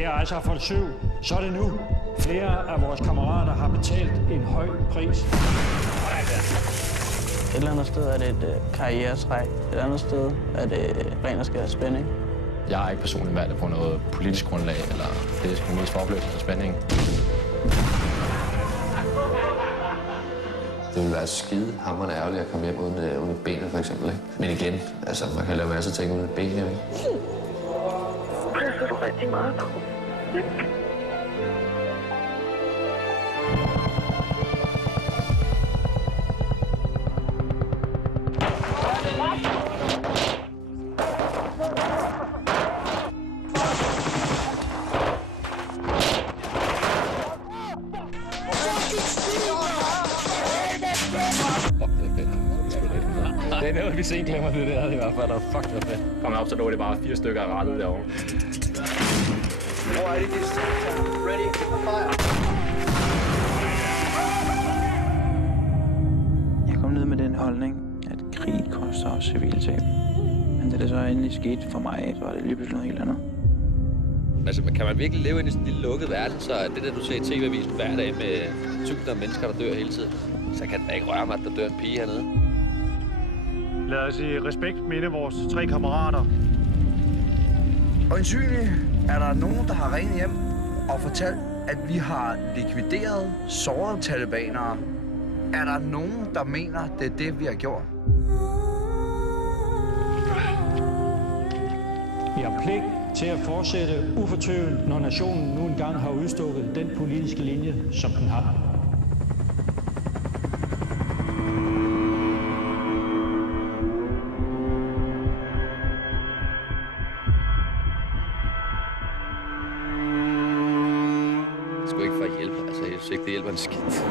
Kære Ejser for det 7, så er det nu. Flere af vores kammerater har betalt en høj pris. Et eller andet sted er det et karrieretræk. Et andet sted er det ren og skær spænding. Jeg har ikke personligt valgt på noget politisk grundlag, eller det er mest for oplevelse og spænding. Det ville være skide hammerende ærgerligt at komme hjem uden benet, for eksempel. Ikke? Men igen, altså, man kan lave masser af ting uden et ben, ikke? Presser du rigtig meget på? Det er noget, vi sen glemmer det der i hvert fald, og fuck det fedt. Kommer op, så lå det bare 4 stykker af rettet derovre. Jeg kom ned med den holdning, at krig koster os civiltab. Men da det så endelig skete for mig, så var det lige pludselig noget helt andet. Altså, kan man virkelig leve i en lille lukket verden, så det der, du ser i TV-avisen hver dag med tusinder af mennesker, der dør hele tiden, så kan det da ikke røre mig, at der dør en pige hernede. Lad os i respekt minde vores 3 kammerater. Øjensynligt er der nogen, der har ringet hjem og fortalt, at vi har likvideret sårede talibanere. Er der nogen, der mener, det er det, vi har gjort? Vi har pligt til at fortsætte ufortøvent, når nationen nu engang har udstukket den politiske linje, som den har. Det skulle ikke for at hjælpe. Altså, jeg synes ikke, det hjælper en skidt.